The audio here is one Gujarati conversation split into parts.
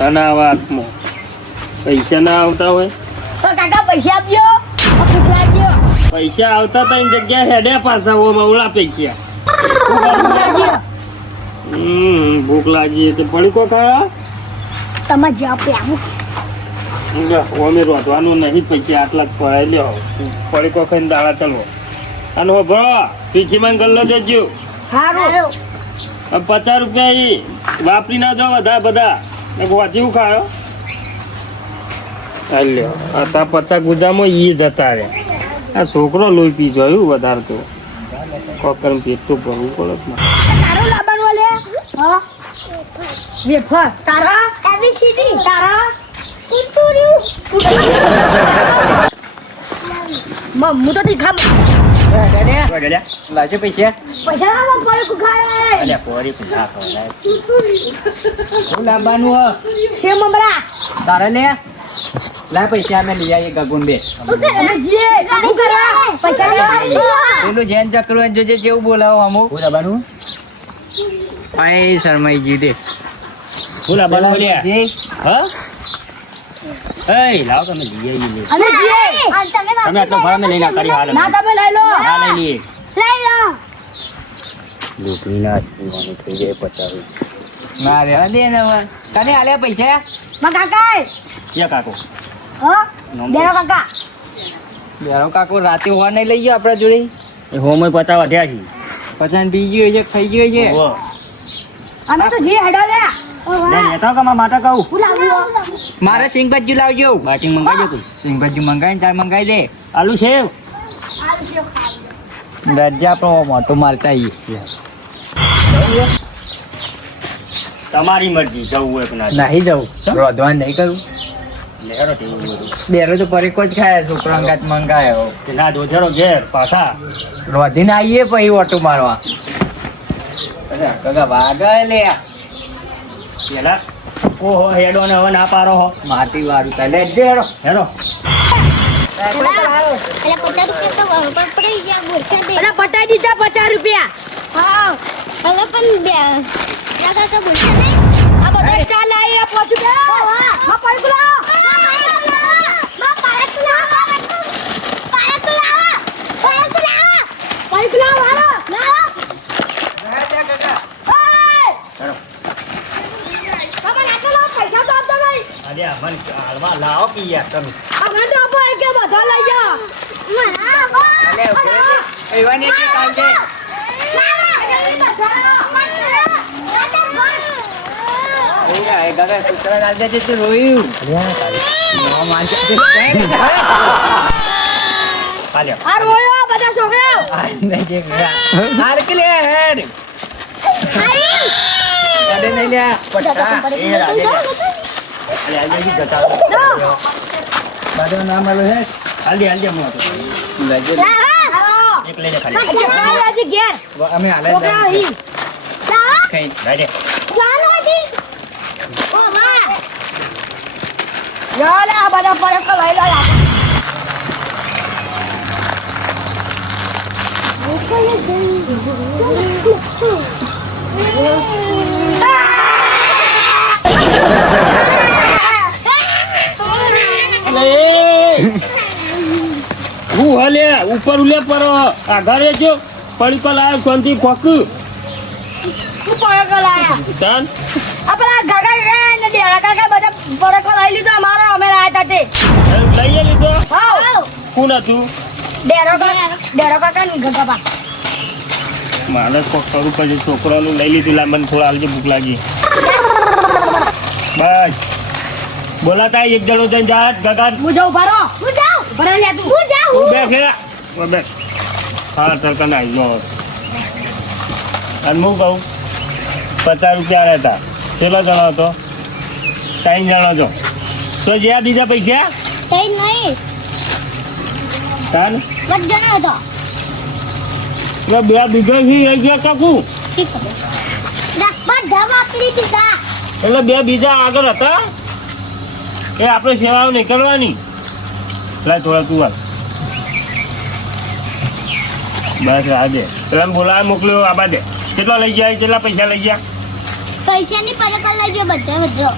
ના વાતમાં પૈસા ના આવતા હોય તો કાકા પૈસા આપજો ભૂખ લાગ્યો પૈસા આવતા તો એની જગ્યા હેડ્યા પાછા ઓલા પૈસા ભૂખ લાગી તે પડી કો ખાવા તમે જે આપે આવું અમે રોધવાનું નહીં પૈસા આટલા જ પડાય લ્યો પડી કો ખાઈને દાડા ચલવો અને હો ભરો પીઠીમાં ગલ્લો દેજો સારું 50 રૂપિયા ઈ વાપરી ના દો બધા વાંચ્યું ખાયો લ્યો આ 50 ગુજામાં ઈ જતા રહ્યા આ છોકરો લોહી પી જોયું વધારે તો કોકર પેટ તો ભરવું પડે તારો લાવવાનું લે હા વેફર તારા એબીસીડી તારા કુટુરિયું મમ્મુ તો દીખા લાજો પૈસા પૈસા ના પડે કુખારે અલ્યા પોરી પૈસા ખવડાય હું લાવવાનું હ છે મમરા તારે લે લા પૈસા અમે લઈ આવીએ ગગુન બે જે હું કરા પૈસા લેવા પેલું જૈન ચક્ર જોજે જેવું બોલાવો અમુ હું લાવવાનું આય શરમાઈ જી દે હું લાવવાનું લે જી હા એ લાવ તમે લઈ આવીએ અને જે તમે આટલો ભાડા લઈને કરી હાલ ના તમે લઈ લો હા લઈ લઈએ લઈ લો લૂંટવી ના પીવાનું થઈ જાય 50 ના રે દે ને તને આલે પૈસા માં કાકા ક્યાં કાકો હા બેરો કાકા બેરો કાકો રાતે હોવા નહીં લઈ ગયો આપણા જોડે એ હોમય 50 વધ્યા છે પચાસ પી ગયો છે ખાઈ ગયો છે અમે તો જે હેડો લે લેતા કે માતા કહું હું લાવ્યો મારે સિંગ ભાજી લાવજો બાટિંગ મંગાજો કોઈ સિંગ ભાજી મંગાવીને તાર મંગાવી દે આલુ સેવ રજા આપણો મોટો મારતા આવીએ તમારી મરજી જવું હોય કે ના નહીં જવું રોધવા નહીં કરું લેરો ટીવી બેરો તો પરીકો જ ખાય છોકરો અંગાત મંગાયો કે ના દોધેરો ઘેર પાછા રોધીને આવીએ પછી ઓટો મારવા અરે કાકા વાગા લે પેલા ઓહો હેડો ને હવે ના પારો હો માટી વાળું તાલે હેડો હેડો અરે પટાઈ દીધા 50 રૂપિયા હા હવે પણ બે દાદા તો બોલશે નહીં આ બધા સ્ટાર લાવી પહોંચું બે માં પડી ગુલાવ પડી ગુલાવ હાલો બાબા નાચો લો પૈસા તો આપતો નહીં અરે મન હાલમાં લાવો કે યાર તમે અમે તો આપો કે બધા લઈ જાઓ એવાની કે કાલ દે એ કાકા સુતરા નાલ દે તું રોયું નો માનજે હાલ્યો આ રોયો બધા છોકરાઓ આ નહીં જે હાર કે લે હેડ અરે નહીં લે પટ્ટા એ રાજે અરે આજે જતા બાદો નામ આલો હે હાલજે મોટો લેજે એક લઈને ખાલી છોકરાઓ આજે ઘેર અમે હાલે છોકરાઓ હી ખાઈ રાજે યાર આ બધા પરક લઈ લો યાર હું હલે ઉપર ઉલે પર આઘારે જો પડી પર લાયો શાંતિ કોક તું પરક લાયા તાન આપણા કાકા ને દેરા કાકા બધા પરક લઈ લીધો અમારા અમે લાયા હતા તે લઈએ લીધો હાઉ કોણ હતું ડેરો કાકા ને ગગપા માણસ કોક કરું પછી છોકરાનું લઈ લીધું લા મને થોડા હાલજે ભૂખ લાગી બસ બોલાતા એક જણો જઈને જાત ગગન હું જાઉં ભરો ભરા લે તું બે ફેરા બે હા સરકાર આવી ગયો અને હું કહું 50 રૂપિયા રહેતા કેટલો જણો હતો 3 જણો છો તો જ્યાં બીજા પૈસા કઈ નહીં તાન વજન હતો બે બીજા થી લઈ ગયા કાકુ ઠીક છે ડબ્બા ધમ આપી દીધા એટલે બે બીજા આગળ હતા એ આપણે સેવાઓ નહીં કરવાની લાય થોડા તું હાલ બસ આજે પેલા બોલાવા મોકલ્યો આ બાજે કેટલા લઈ ગયા કેટલા પૈસા લઈ ગયા પૈસાની પરકલ લઈ ગયો બધે બધો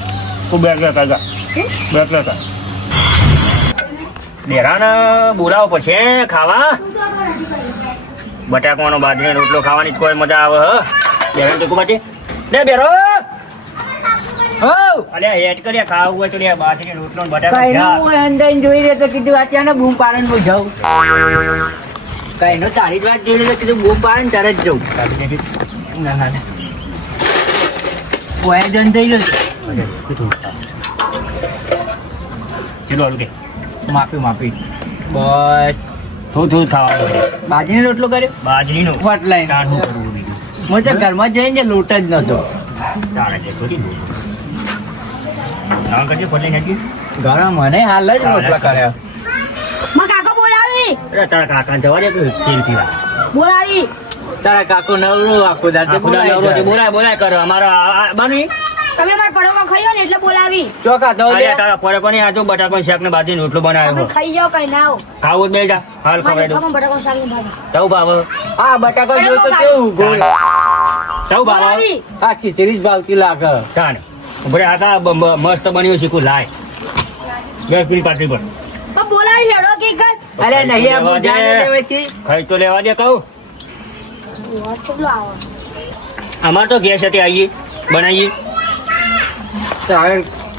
તું બેસ કાકા બેસ કાકા બેરાને બોલાવો પછી ખાવા બટાકાનો બાજરીનો રોટલો ખાવાની જ કોઈ મજા આવે હ બેરાને ટેકો પાછી લે બેરો હો અલ્યા હેડ કર્યા ખાવું હોય તો લે બાજરીનો રોટલો ને બટાકા કઈ ખા. હું અંદર જોઈ રહ્યો તો કીધું અત્યારે બૂમ પાડે હું જાઉં કઈ નો તારી જ વાત જોઈ રહ્યો તો કીધું બૂમ પાડે ને તરત જઉં ના ના ના કોઈ જન થઈ ગયો ચલો હાલું કે માફી માફી બસ થોડું ખાવાનું હોય. બાજરીનો રોટલો કર્યો બાજરીનો વટ લઈને તાણ શું કરવું બીજું હું તો ઘરમાં જઈને લોટ જ નતો તાણે જે થોડી ના કરજે ફોન લઈને હેડજે. ઘરમાં મને હાલ જ રોટલા કર્યા માં કાકો બોલાવી અરે તારા કાકાને જવા દે તું તેલ પીવા બોલાવી તારા કાકો નવરો આખો દાડે આખો દાડો નવરો છે, બોલાય કરો અમારા બાની તમે મારા પડોમાં ખાઈ ને એટલે બોલાવી ચોખા દો દે અરે તારા પડે કોની આજો બટાકો શાક ને બાજરી રોટલો બનાવ્યો તમે ખાઈ જાઓ કઈ ના આવો ખાવું જ બે જા હાલ ખવડાવી દઉં બટાકો શાક ની ભાજી સૌ ભાવ હા બટાકો જો તો કેવું ગોળ સૌ ભાવ બોલાવી આ ખીચડી જ ભાવતી લાગે તાને ભરે આ મસ્ત બન્યું શીખું લાય 10 મિનિટ પાટલી પર પણ બોલાવી હેડો કે કર અરે નહીં આ લેવા દે. જાને લેવેથી ખાઈ તો લેવા દે કહું કેટલો આવો અમાર તો ગેસ હતી આવીએ બનાવીએ તારે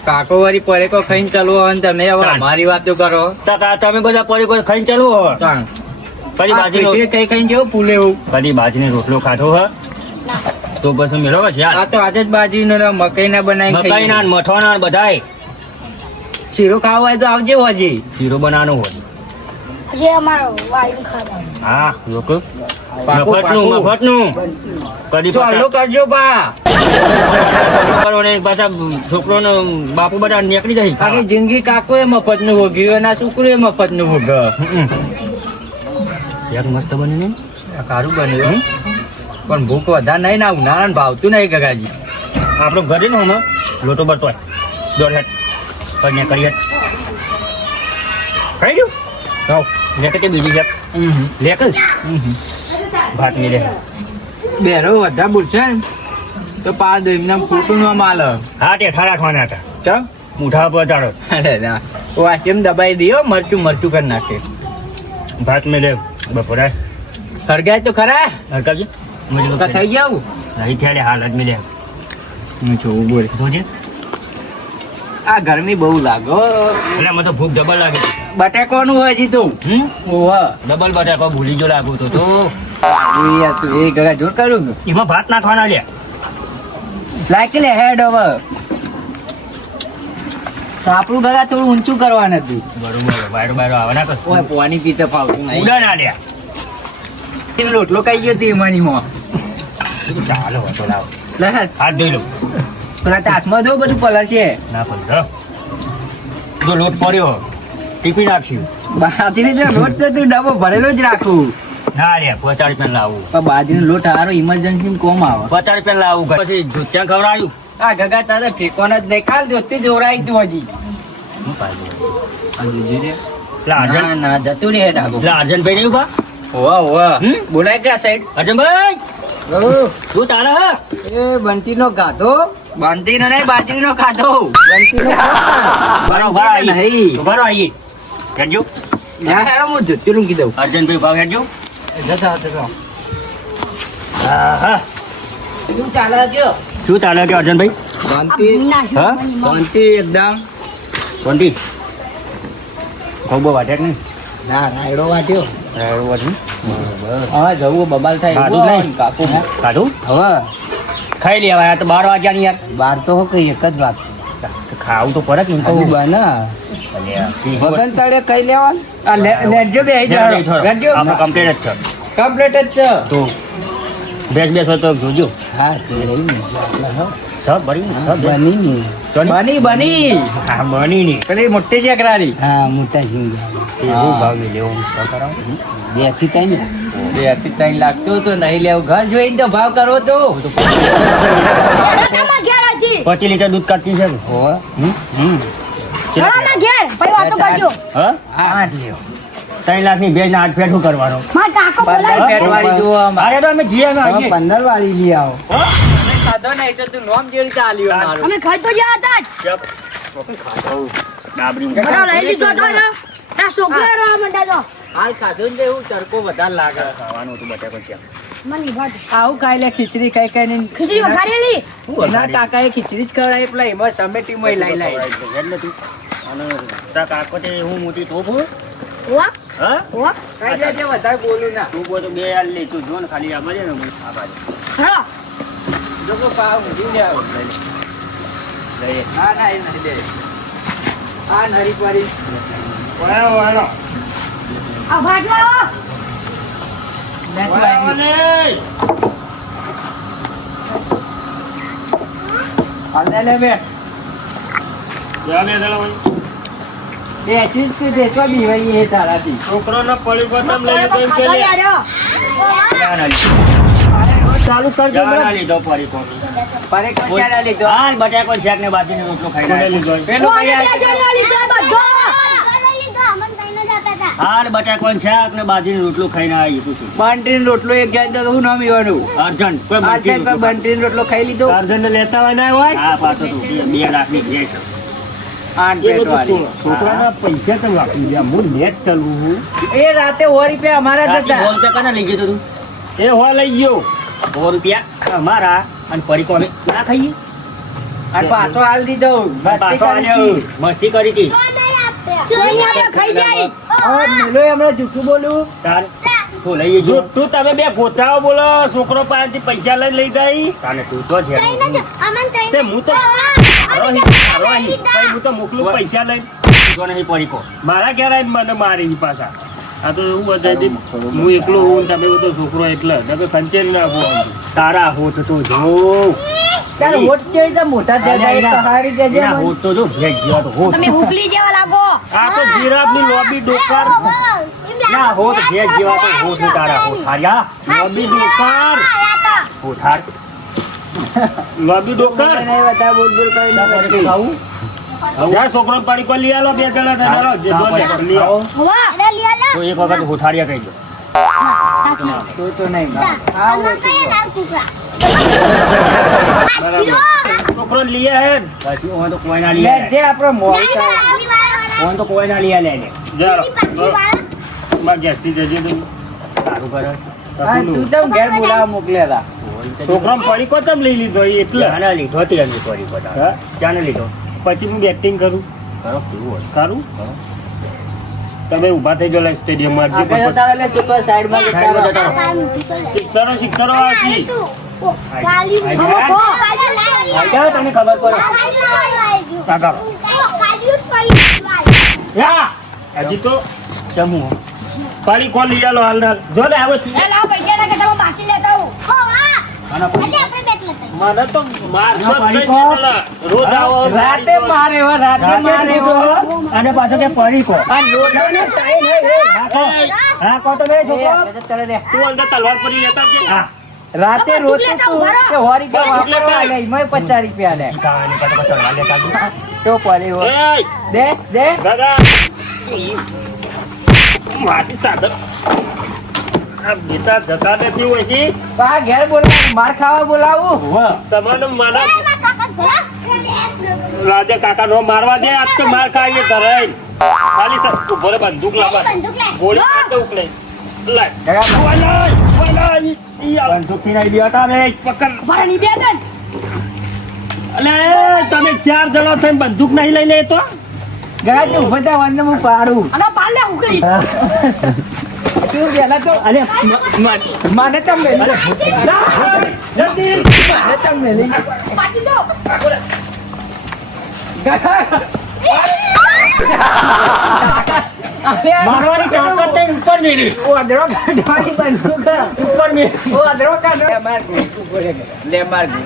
કાકો વાળી પરેકો ખાઈને ચાલુ હોય ને તમે હવે તાણ. અમારી વાતો કરો તમે બધા પરી કોઈ ખાઈને ચાલુ હો તાણ. કદી આ બાજરીનો ખીચડી કઈ ખાઈને જેવું ફૂલે એવું કદી બાજરીનો રોટલો ખાધો હ તો પછી મેળો છે યાર આ તો આજે જ બાજરીનો ને મકાઈના બનાવીને મકાઈ ખાઈએ. ના મઠવાના બધાય શીરો ખાવો હોય તો આવજે હજી શીરો બનાવવાનો હોય જે અમારો વાયુ ખાવા હા લોકો પાકું, મફતનું પાકું. કદી ચાલો કરજો બા કરો ને પાછા છોકરોનો બાપુ બધા નીકળી જાય આખી જિંદગી કાકો એ મફત નું ભોગ્યું અને આ છોકરું એ મફત નું ભોગ એક મસ્ત બન્યું ને સારું બન્યું પણ ભૂખ વધારે નહીં ના ઉનાળા ભાવતું નહીં ગગાજી આપણો ઘરે નો હમણાં લોટો ભરતો હોય દોડ હેઠ કરીને કરી હેઠ ખાઈ ગયું લેકે તે બીજી છે લેક ભાત ની લે બેરો વધારે બોલશે ને તો પાર દો એમને ખોટું ન માલ હા ટેઠા રાખવાના હતા ચમ મુઠા પર ચાડો અરે ના વા કેમ દબાઈ દીયો મરચું મરચું કરી નાખે ભાત મેં લે બપોરે હરગાય તો ખરા હરકાજી મજલો કા થઈ ગયા નહીં થયા લે હાલ જ મેં લે હું છું બોલ જોજે આ ગરમી બહુ લાગો એટલે મને તો ભૂખ ડબલ લાગે બટાકાનું હોય હજી તું ઓવા ડબલ બટાકો ભૂલી જો લાગુ તો યાર તું એ ગગા જોર કરું એમાં ભાત નાખવાના લે લાઈક લે હેડ હવે સાપડું ગગા થોડું ઊંચું કરવાનું હતું બરોબર બાયરો બાયરો આવે ના કર ઓય પાણી પીતે ફાવતું નહીં ઉડા ના લે રોટલો કઈ ગયો તી મનીમાં ચાલો હતો લાવ લે હાથ ધોઈ લઉં પેલા તાસમાં જો બધું પલર છે ના પડી જો લોટ પડ્યો ટીપી નાખ્યું બાજરી તો રોજ તો તું ડબ્બો ભરેલો જ રાખું ના રે 50 રૂપિયા લાવું પણ બાજરીનો લોટ હારો ઇમરજન્સી કોમ આવે 50 રૂપિયા લાવું પછી ત્યાં ખવડાવ્યું આ ગગા તારે ફેંકવાનો જ નહીં કાલ જોતી જોરાઈ તું હજી શું ફાયદો આ જોજે રે. લા ના અર્જન ના જતું રે ડાગો લા અર્જનભાઈ નહીં ઉભા હોવા હોવા હમ? બોલાય કયા સાઈડ અર્જનભાઈ શું ચાલે હે એ બંટી નો ગાધો બંટી નો નહીં બાજરી નો ખાધો બંટી નો બરોબર નહીં ઉભા રહો આઈએ હેડજો જા હેરો હું જોતું કીધું અર્જનભાઈ ભાવ હેડજો જતા જતા હા હા શું ચાલે કયો શું ચાલે કે અર્જનભાઈ હા બંટી એકદમ કોંટી ખબર વાટ્યા કે નહીં ના રાયડો વાટ્યો રાયડો વાટ્યું? હા જવું બબાલ થાય ખાધું એવો નહીં? કાકુ ખાધું હવે ખાઈ લેવા યાર તો 12 વાગ્યા ની યાર બાર તો હો કઈ એક જ વાત તો ખાવું તો પડે કે એમ કહું. બને અલ્યા, પીસ વગન તળે કઈ લેવાનું લેજો બે લેજો, લેજો આપણે કમ્પ્લીટ જ છે કમ્પ્લીટ જ છે તો બેસ હોય તો જોજો હા સબ બની ને, સબ બની ની બની બની હા બની ની પેલી મોટી છે અકરારી હા મોટા ઝીંગા એવું ભાવ લેવો શું કરાવો 2 થી 3 2 થી 3 લાખ તો નહીં લેવું ઘર જોઈને તો ભાવ કરો તો ઘરમાં ઘેર હજી 25 લીટર દૂધ કાઢતી છે હો ઘરમાં ઘેર પછી વાતો કરજો હા 8 લ્યો 3 લાખ ની ભેજ ને 8 ફેટ શું કરવાનો મારા કાકો પંદર બોલાવી ફેટ વાળી જુઓ આમાં. અરે તો અમે જીએ અમે આવીએ 15 વાળી લઈ આવો ખાધો નહીં તો તું નોમ જેવી ચાલ્યું મારું. અમે ખાઈ તો ગયા હતા જ. ડાબરી બધા લઈ લીધો તો ને આ છોકરા રવા માંડ્યા તો હાલ ખાધું ને તો એવું તડકો વધારે લાગે. ખાવાનું હતું બટાકો છે. મને ભાત આવું ખાઈ લે ખીચડી ખાઈ ખાઈને. ખીચડી વઘારેલી એના કાકાએ ખીચડી જ ખવડાવી પેલા એમાં સમેટીમાં લાઈ લાઈ. એટલે તું અને તારા કાકો તે હું મોટી તોપ હું? ઓવા હા ઓવા ખાઈ લેજે વધારે બોલું ના. તું બોલ તો બે યાર લે તું જો ને ખાલી આ બાજુ ને હું આ બાજુ હળો જો કો પાવ ઊંધી લે આવો. લઈએ હા ના એ નહીં દે. આ નરી પડી. વાળો વાળો આ ભાત લાવો મેં તો વાળો આવી. લે હાલ દે લે બે. જા બે દળો ભાઈ બે ચીજ કે દેખવા બી હોય એ તારાથી. છોકરોનો પડી ગોતમ લઈ લીધો એમ કે ખાધા લે યાર ચાલુ કરજો ના લીધો પડી કોની પરે કોચારા લીધો. હાલ બટાકો શાક ને બાજીનો રોટલો ખાઈ લીધો પેલો ભાઈ આ લીધો બધો હાલ બટાકો શાક ને બાજીનો રોટલો ખાઈને આવી તું છું બંટીનો રોટલો એક જાય તો હું નામ ઈવાનું. અર્જન્ટ કોઈ આ જાય પર બંટીનો રોટલો ખાઈ લીધો. અર્જન્ટ લેતા હોય ના હોય હા પાછો તું 2 લાખ ની ભેટ આન પેટ વાળી. છોકરાના પૈસા તો વાપરી ગયા હું નેટ ચાલવું હું એ રાતે 100 રૂપિયા અમારા જ હતા. કના લઈ ગયો તું એ હો લઈ ગયો 100 રૂપિયા અમારા અને પરીકો અમે ના ખાઈએ અને પાછો હાલ દીધો. મસ્તી પાછો કરી આલ્યો. મસ્તી કરી હતી ખાઈ જાય હવે મેલો હમણાં જૂઠું બોલું. તાર તું લઈ જજો તું તમે બે ગોચાઓ બોલો છોકરો પાસેથી પૈસા લઈ જાય તાને તું તો છે તે હું તો હું તો મોકલું પૈસા લઈ તો નહીં પડીકો મારા ઘેર આવીને મને મારી પાછા આ તો એવું બધાથી હું એકલો હોઉં ને તમે બધો છોકરો એટલે તમે ખંચેરી નાખો તારા હોઠ તો જો ત્યારે હોટ કેવી રીતે મોટા થયા હતા? એ સહારી દેજે એના મને. હોઠ તો જો ભેજ ગયો તો હોઠ તમે હુકલી જેવા લાગો આ તો જીરાફની લોબી ડોકાર ના હોઠ ભેજ જેવા તો હોઠ નહીં તારા હોઠ હાર્યા લોબી ડોકાર હોઠ હાર લોબી ડોકાર મને નહીં બધા બોલ બોલ કરીને પડીકો ખાવું જા છોકરો પડીકો લઈ આલો બે જણા થઈને જે લઈ આવો હોવા તો એક વખત હોઠારિયા કહી દો તું તો નહીં હા છોકરો લઈ હે પછી ઓન તો કોઈ ના લઈ લે જે આપણો મોલ થાય. ઓન તો કોઈ ના લઈ લે જારો માં ગેસથી જજે તું સારું કરે હા, તું તો ઘેર બોલાવા મોકલેલા. છોકરો પડીકો તમ લઈ લીધો એટલે ના લીધો તે એની પડીકો ક્યાં લીધો પછી હું બેટિંગ કરું સારું તમે ઊભા થઈ જાઓ સ્ટેડિયમમાં આગળ જતા રહે, છોકરો સાઈડમાં જતા રહે. શિક્ષરો આવશી તને ખબર પડે હજી તો જમવું પાણી કોલ લઈ આલો હાલ જો ને આવે એ લાવ પૈસા ના કે તમે બાકી લેતા હું મને તો માર રોજ આવો રાતે મારે હો, રાતે મારે હો. અને પાછો કે પડી કો આ રોટલાનો time હે, હે. હા કો તો બે છોકરો લે, ચાલે લે. તું અંદર તલવાર પડી લેતા કે હા રાતે બંદૂક રોજ લેતા તું ઉભા રહો. કે 100 રૂપિયા વાપરવા લે, એમાંય 50 રૂપિયા લે. કહાની કા તો તલવાર લેતા તો પડી હો. એ દે દે દાદા માટી સાદર આ બેટા જતા નથી હોય છે આ ઘેર બોલાવું, માર ખાવા બોલાવું. તમારે મારા રાધે કાકા નો મારવા દે આજ તો માર ખાઈએ ઘરે ખાલી સર ઉભો રે બંદૂક લાવવા ગોળી કાઢ ઉકલે લાય બંદૂક થી નહીં બેટા રે પકડ મારા ની બે દન અલે તમે 4 જણો થઈને બંદૂક નહીં લઈ લે તો ગયા તું ઉભા થા, વનને હું પાડું. અને પાલે હુકલી તું પહેલા તો અરે મને ચમ મેલી. જલ્દી મને ચમ મેલી. પાટી દો મારવાની તાકાત તે ઉપર મેલી ઓદરો કાઢવાની બંદૂક ઉપર મેલી ઓદરો કાઢો. લે માર ગઈ. ઉપર લે માર ગઈ.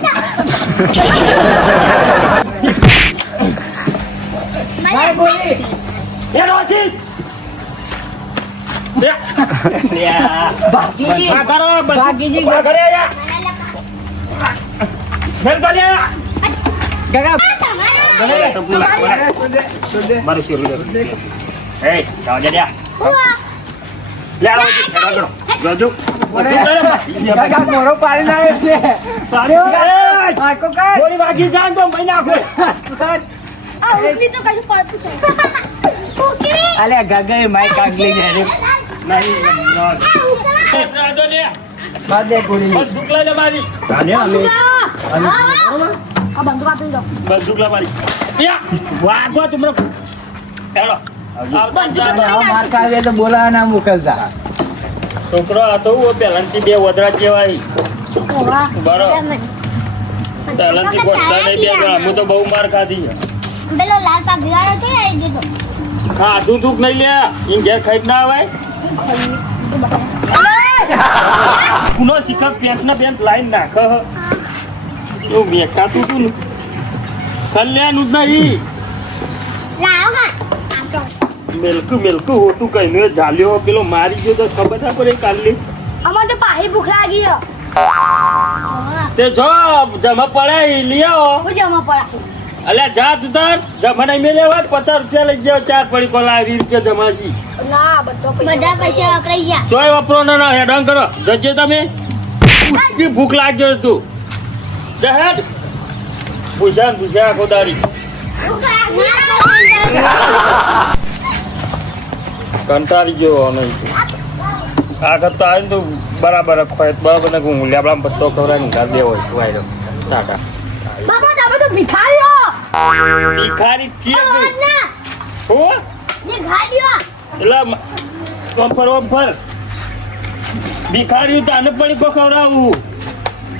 માર ગોળી. એ રોજી ભાગીજી. ભાગીજી. ગગા. મારું શેરું એ જાવ જા લે આવો હેડો ગજો ગગા મોરો પાડી લાવ્યો છે. સારું હાકો કર. ગોળી વાગી જાય ને તો મહી નાખો. કર. આ ઉકલી તો કશું પડતું નહીં. અલે ગગઈ માય કાગલી ને રે. નહીં, નહીં. એ રાજો લે. બાદે ગોળી લે. બંદૂક લઈ લે મારી. ચાલે અમે. આ બંદૂક આપી દો. બંદૂક લે મારી. યા, વાગો તુમરો. હેડો. આવતા બંદૂક જા. અને આવા માર કાવે તો બોલાવા ના મોકલતા. છોકરો આ તો હું પહેલાંથી બે વદરા જેવાય. બરોબર. પહેલાંથી ગોઠતા નહીં બે જણા. હું તો બહુ માર ખાધી છે. પેલો લાલ પાઘડીવાળો તો આવી દીધો. ખાધું તું નહીં લે. ઈ ઘેર ખાઈ જ ના આવાય. કુનો શિખર પેન્ટ ને પેન્ટ લાઈન નાખ. એવું મેકાતું તું ને. સલ્યાનું જ નહીં. લાવો કા. મેલકું હોતું કહીને ઝાલ્યો પેલો મારી ગયો તો ખબર ના પડે કાલની. અમારે તો પાહી ભૂખ લાગી છે. તે જો જમા પડે ઈ લઈ આવો. હું જમા પડા. અલ્યા જા તું તાર જમા નહીં મેલે હોય 50 રૂપિયા લઈ જાવ. 4 પડી કોલા 20 રૂપિયા જમા છી. ના બધો બધા પૈસા વપરાઈ ગયા. ચોય વપરો ના હેડોન કરો જજો તમે. ઉઠી ભૂખ લાગ્યો તું જહેડ પૂછા ખોદારી કંટાળી ગયો નહીં આગળ તો આવીને તો બરાબર ખોય બરાબર ને હું લેબડા પત્તો ખવડાવી ને ઘર દેવો હોય ટાટા બાપા તમે તો ભિખારીઓ. ભિખારી છીએ તું હો ને ગાડીઓ. એટલે ઓફર ભિખારી તાને પડી કો ખવડાવું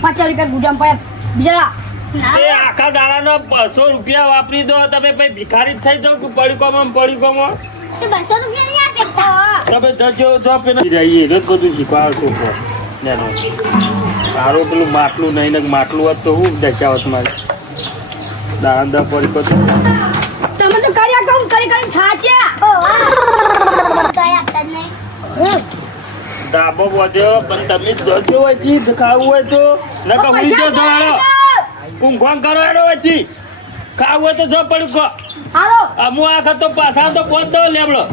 50 રૂપિયા ગુજામ પડ્યા બીજા. એ આખા દાડાનો 200 રૂપિયા વાપરી દો તમે પછી ભિખારી જ થઈ જાવ કે પડીકોમાં તો 200 રૂપિયા નહીં આપતા. તમે જજો જો પેલા રહીએ રોજ બધું શીખવાડો છોકરો નેનો સારું પેલું માટલું નહીં ને માટલું હોત તો હું દશાવત મારે દાંડા પડીકો તો તમે તો કર્યા કામ કરી થાચ્યા. તોય આપતા જ નહીં. ડાબો વધ્યો પણ તમે જજો હોયથી ખાવું હોય તો ન કે હું જો જવાડો ઊંઘવાન કરો એડો હોયથી ખાવું હોય તો જો પડીકો હાલો અમુ આખા તો પાછા તો પહોંચ દો લેબડો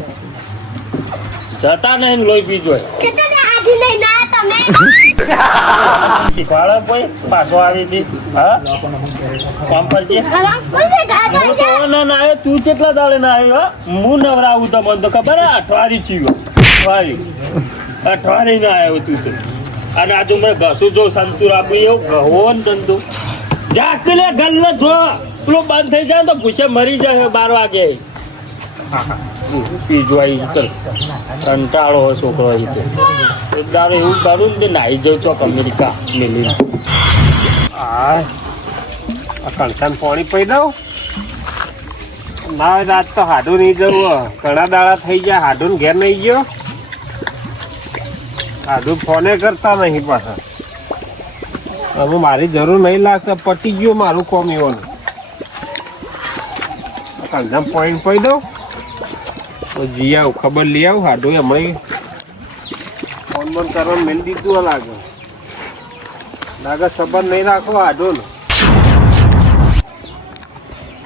જતા નહીં લોહી પી જોય કેટલે આધી નહીં ના તમે. શીખવાડો કોઈ પાછો આવી હતી હા કામ કરજે કોણ છે ગાડી હું તો ના આવ્યો તું કેટલા દાડે ના આવ્યો હું નવરાવું તો મને તો ખબર હે અઠવાડી ચીયો અઠવાડી ના આવ્યો તું તો અને આજુ મને ઘસું જો સંતુર આપું એવું ઘવો ને ધંધો જાકલે ગલ્લો જો પેલો બંધ થઈ જાય તો પૂછે મરી જાય 12 વાગે પીજવાઈ કર કંટાળો હોય છોકરો અહીં તો એક દાડો એવું કરું ને નાહી જાઉં ચોક અમેરિકા મેલી આ કણસાન પાણી પી દઉં ના હોય તો આજ તો હાડું નહીં જવું ઘણા દાડા થઈ ગયા હાડું ઘેર નહીં ગયો હાડું ફોને કરતા નહીં પાછા હવે મારી જરૂર નહીં લાગતા પટી ગયું મારું કોમ એવાનું કણસાન પાણી પી દઉં જી આવ ખબર લઈ આવ હાડું હમણાં ફોન બોન કરવા મેળ દીધું લાગે સંબંધ નહીં રાખો હાડો ને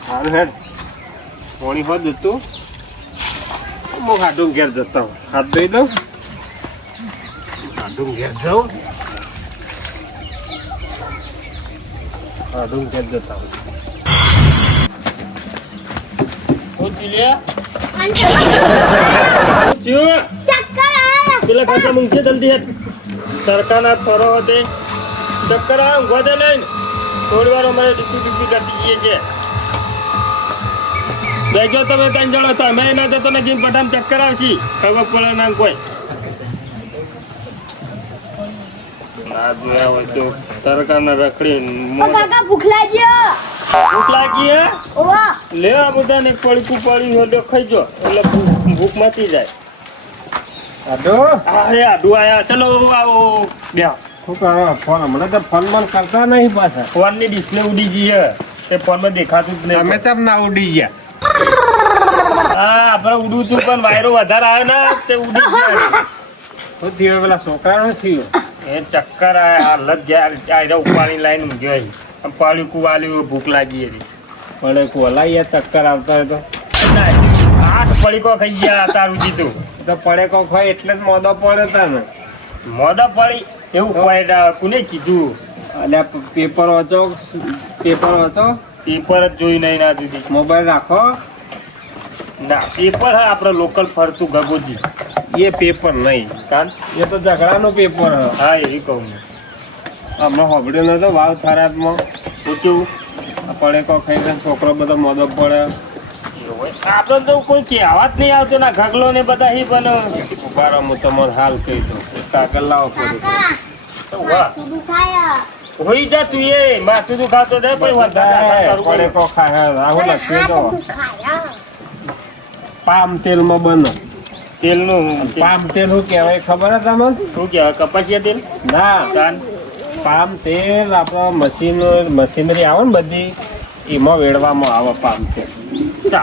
સારું હેડ પાણી હોત હતું હું હાડું ઘેર જતા હું હાથ ધોઈ દઉં હાડું ઘેર જાઉં હાડું ઘેર જતા હું પેલા ખાતા મૂકશે જલ્દી હેઠ સરકારના ફરો હતે ચક્કર આવે ઊંઘવા દે લઈને થોડી વાર અમારે ડીપી કરતી જઈએ છે બેજો તમે 3 જણો તો અમે ના જતો ને જીમ પટામ ચક્કર આવશી ખબર પડે ના કોઈ ના જોયા હોય તો સરકારના રખડી કાકા ભૂખ લાગી ભૂખ લાગી હે ઓવા લેવા બધાને પડકું પડી હોય ખાઈ જો એટલે ભૂખ મટી જાય આડો અરે આડો આયા ચલો આવો બે શું કરો ફોન હમણાં તો ફોન માં કરતા નહીં પાછા ફોન ની ડિસ્પ્લે ઉડી ગઈ હે તે ફોન માં દેખાતું જ નહીં તમે ચમ ના ઉડી ગયા હા આપણે ઉડું છું પણ વાયરો વધારે આવે ને તે ઉડી ગયા શું થયું પેલા છોકરાનું થયું એ ચક્કર આયા હાલત ગયા આયરા ઉપાડી લાઈન ઊંઘ્યો પાણી કુવાલી ભૂખ લાગી હતી પણ કોલાઈ ચક્કર આવતા હોય તો 8 પડીકો ખાઈ ગયા તારું જીતું તો પડેકો ખાય એટલે જ મોદો પડે તા ને મોદો પડી એવું ખવાય કોને કીધું અલ્યા પેપર વાંચો પેપર જ જોઈ નહીં ના દીધી. મોબાઈલ રાખો. ના પેપર હે આપણે લોકલ ફરતું ગગોજી. એ પેપર નહીં કાન એ તો ઝઘડાનું પેપર હે. હા એ કહું હમણાં હોબળ્યો નતો વાવ થરાદમાં પૂછ્યું પડે કો ખાઈ ને છોકરો બધો મોદો પડે. આપણે તો કોઈ કહેવા જ નહીં આવતો ના ઘગલો ને બધા હી પણ ઉભા રહો, હું તમારે હાલ કહી દઉં. કાગળ લાવો પડે. વાહ હોઈ જા તું એ માથું દુખાતો દે પછી વધારે પડે કો ખાય રાહુલ લખી દો. પામ તેલમાં બને. તેલનું પામ તેલ શું કહેવાય ખબર હે તમને? શું કહેવાય કપાસિયા તેલ ના, કાન પામ તેલ આપણો મશીનરી આવે ને બધી એમાં વેડવામાં આવે પામ તેલ.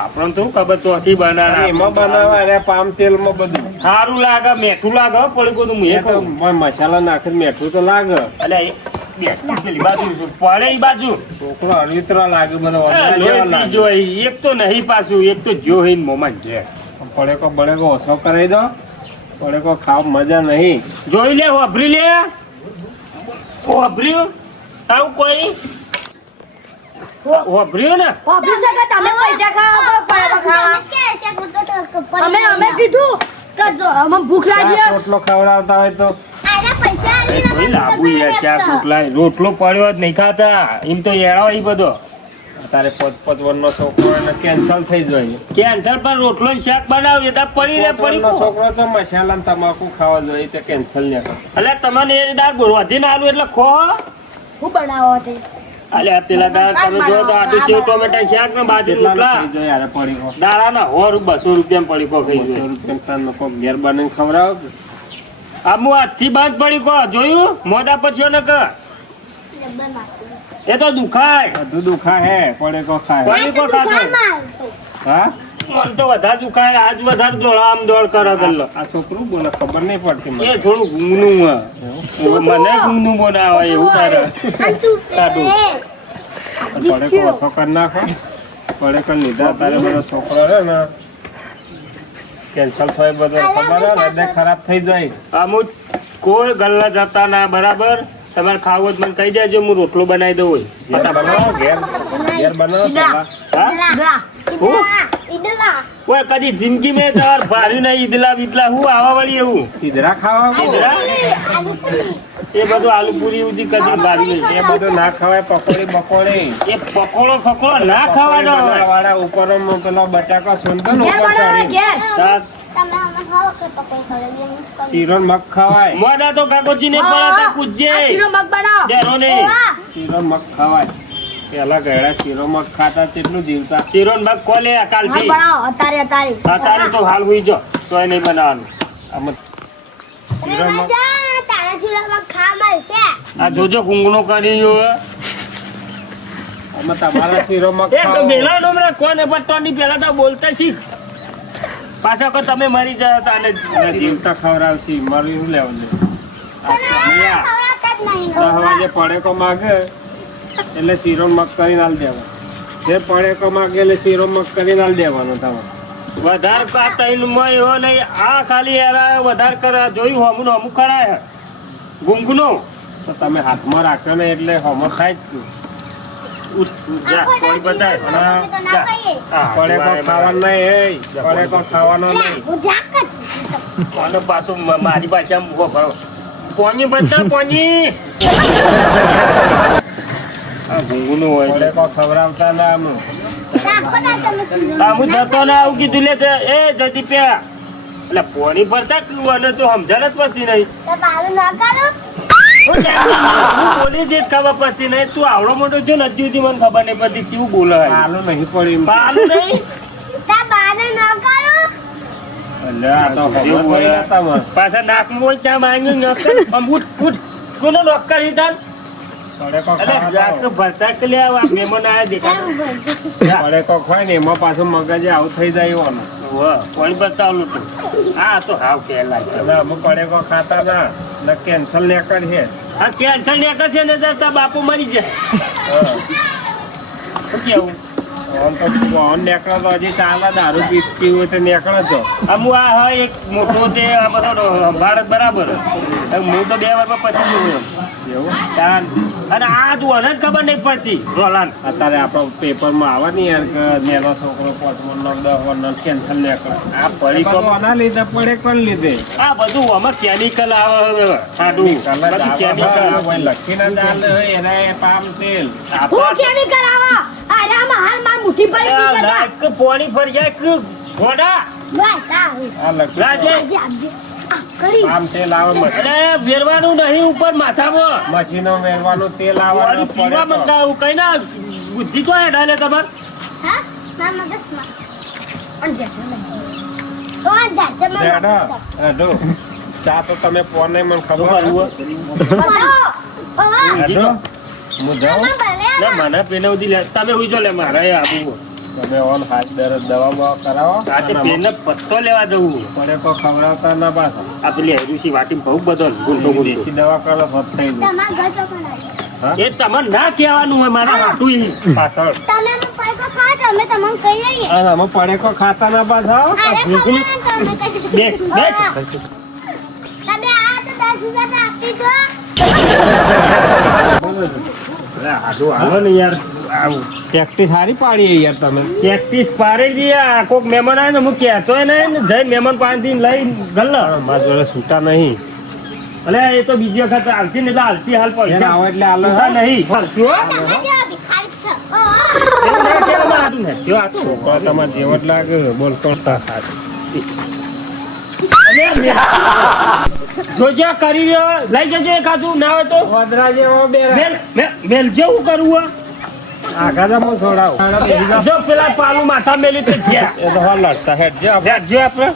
આપણને તો ખબર તો હતી એમાં બનાવવા બનાવે અને પામ તેલમાં બધું સારું લાગે મેઠું લાગે પડી બધું એ મેં તો કહું મસાલા નાખીને મેઠું તો લાગે. એટલે બેસતી પેલી બાજુ પડે એ બાજુ છોકરો અળવિતરો લાગે બધો લોહી પી જોઈ. એક તો નહીં પાછું એક તો જો હી મોમાં છે પડેકો બળેકો ઓછો કરાવી દો. પડેકો ખાવ મજા નહીં. જોઈ લે વાપરી લે વાપર્યું આવું કોઈ વાપર્યું ને વાપરી શકે તમે પૈસા ખાવા અમે કીધું કે જો અમને ભૂખ લાગી શાક રોટલો ખવડાવતા હોય તો કોઈ લાગુ યાર શાક રોટલો પડ્યો જ નહીં ખાતા એમ તો એળો એ બધો તારે 5-5 વર્ષનો છોકરો એને કેન્સલ થઈ જાય. કેન્સર પર રોટલો ને શાક બનાવીએ તો પડી રે પડી વર્ષનો છોકરો તો મસાલા ને તમાકુ ખાવા જોઈએ તે કેન્સલ ન કરે. એટલે તમને એ દાળ વધીને આલું એટલે ખો હું બનાવો તે અલે પેલા દાળ તમે જો તો આટલું સેવ ટોમેટા શાક ને બાજુ કેટલા રોટલા થઈ જાય યાર પડીકો? દાળાના 100 200 રૂપિયા પડી કો ખાઈ 200 જાય રૂપિયા તારનો કોક ઘેર બનાવીને ખવડાવો. આ હું હાથથી બંધ પડી કો જોયું મોઢા પછી ને કે એ તો દુખાય બધું દુખા હે પડેકો ખાય. પડી કો ખાતો હા, મને તો વધારે દુખાય આજ વધારે દોડ આમ દોડ કરે ગલ્લો આ છોકરું બોલે ખબર નહીં પડતી મને. એ થોડું ગુંગનું મને ગુંગનું બનાવે એવું તારે કાઢું પડેકો ઓછો કરી નાખો. પડેકો લીધા તારે બધો છોકરો રહે ને કેન્સલ થાય બધો ખબર હે હૃદય ખરાબ થઈ જાય. અમુક કોઈ ગલ્લા જતા ના બરાબર તમારે ખાવું જ મને કહી દેજો હું રોટલો બનાવી દઉં હોય ઘેર બનાવો ઘેર બનાવો પેલા. હા ઓય કદી જિંદગી મેં તમારે ભાર્યું નહીં ઈદલા બીદલા હું આવા વળી એવું સીધરા ખાવા એ બધું આલુ પૂરી ઉધી કદી ભાર્યું નહીં એ બધું ના ખવાય. પકોડી બકોડી એ પકોડો ફકોડો ના ખાવાનો હોય. વાળા ઉપર પેલો બટાકો સુંદર ને ઘેર ઉપર બનાવો ચડી. ઘેર શીરો ને મગ ખવાય. મોઢા તો કાકોજી ને પડ્યા પૂછજે આ શીરો મગ બનાવો ડેરો ને શીરો ને મગ ખવાય. પેલા ગયડા શીરો મગ ખાતા કેટલું જીવતા. શીરો ને મગ ખોલે હા કાલથી બનાવો અત્યારે હા તારું તો હાલ હુઈ જો તોય નહીં બનાવવાનું આમાં શીરો મગ આ જોજો ગુંગણો કરી આમાં તમારા શીરો મગ એક ખાઓ. મેલા નોમરા કોને પટ્ટોની પેલા તો બોલતા શીખ પાછા કો તમે મરી જાવ તો આને અને જીવતા ખવડાવશી મારું શું લેવું છે? 10 વાગે પડેકો માગે એટલે શીરો મગ કરીને આલ દેવાનો. જે પડેકો માગે એટલે શીરો મગ કરીને આલ દેવાનો તમારે. વધારે કા તૈન મય હો નહીં આ ખાલી એરા વધારે કરે જોયું હમું હમું કરાય ગુંગનો તો તમે હાથમાં રાખ્યો ને એટલે હોમો થાય જ તું. જા કોઈ બતાય પડેકો ખાવાનો નહીં. પડેકો ખાવાનો નહીં. અને પાછું મારી પાસે પોની બતા પોની આ ગુંગનું હોય છે. પડેકો ખવડાવતા ના આમ. હું જતો ને આવું કીધું લે છે એ જતી પ્યા એટલે પોણી ભરતા અને તો સમજણ જ પડતી નહીં હું બોલી જ ખબર પડતી નહીં તું આવડો મોટો છો ને હજી સુધી મને ખબર નહીં પડતી કેવું બોલે આલુ નહીં પડ્યું. પાલું નહીં એટલે આ તો ખબર પડી ને તમને. પાછા નાકમાં હોય ત્યાં માંગ્યું નોકર ઉઠ ઉઠ કોનો નોકર લીધા પડેકો એટલે જાક ખાવા ભરતા કે લે આવા મહેમાન આયા દેખાય પડેકો ખાય ને એમાં પાછું મગજે આવું થઈ જાય એવાનું. વાહ કોણ બતાવલું તું આ તો હાવ કે લાગે હવે અમે પડેકો ખાતા ના ને કેન્સલ ને છે. આ કેન્સર ને છે ને તાર બાપુ મરી જાય હા. શું કેવું ફોન તો ફોન નીકળે તો હજી ચાલે દારૂ પીતી હોય તો નીકળે તો અમુ આ હા એક મોટો તે આ બધો ભારત બરાબર હું તો 2 વર્ષ પછી જોયું એવું અને આ તું જ ખબર નહીં પડતી રોલાન અત્યારે આપણો પેપરમાં આવે ને યાર કે નેનો છોકરો 5 નો 10 નો કેન્સર નીકળે આ પડીકો આના લીધે પડે કોણ લીધે આ બધું આમાં કેમિકલ આવે હવે સાડું બધું કેમિકલ લખીને ચાલ એના પામ તેલ હું કેમિકલ આવા અરે આમાં હાલ માર મુઠ્ઠી પડી ગઈ છે લાઈક પોણી ફરી જાય કે ઘોડા બસ આ આ લખી રાજે આજે આપજે આ કરી પામ તેલ આવે અરે વેરવાનું નહીં ઉપર માથામાં મશીનો મેળવાનું તેલ આવે વાળી પીવા મંગાવું કઈ ના બુદ્ધિ તો હેડા લે તમાર હા મામા દસમાં કોણ જાજે રેડો રેડો ચા તો તમે ફોન નહીં મને ખબર રેડો હું જાઉં ના મને પેલે ઉધી લે તમે ઉજો લે મારે આપવું તમે ઓન હાથ દરદ દવા કરાવો આજે પેલે પત્તો લેવા જવું પડે કો ખવડાવતા ના પાછા આ પેલી હેરુસી વાટી બહુ બધો ગુંડો દેશી દવા કરો સત થઈ જાય તમારા ઘર ચોકન આવી એ તમને ના કહેવાનું હોય મારા હાટું પાછળ તમે પૈકો ખાઓ તો અમે તમને કહી રહીએ અને અમે પડે કો ખાતા ના પાછા અરે ખબર તમે બે કહી બે તમે આ તો 10,000 આપી દો હાડું હાલો ને યાર આવું પ્રેક્ટિસ સારી પાડી યાર તમે પ્રેક્ટિસ પાડી દીયા કોક મહેમાન આવે ને હું કહેતો નહીં ને જઈ મહેમાન પાસેથી લઈ ગલ્લ મારા જોડે છૂટા નહીં અલે એ તો બીજી વખત આવશે ને એટલે હાલતી હાલ એને પૈસા આવો એટલે આલો છૂટા નહીં હાલતું હો. તમે જેવા ભિખારી છો એવું નહીં કહેવામાં હાટું ને જો આ તો છોકરો તમારે જેવો જ લાગે બોલતો જોજે કરી રહ્યો લઈ જજો એકાદું ના હોય તો વદરા જેવો બે મેલ જેવું કરવું આઘાદામાં છોડાવો હોય જો પેલા પાલું માથા મેલી તો જ્યાં એ તો હાલ લડતા હેડ જે જો આપણે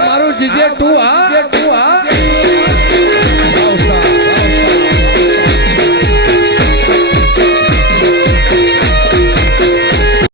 મારું જીજે તું હા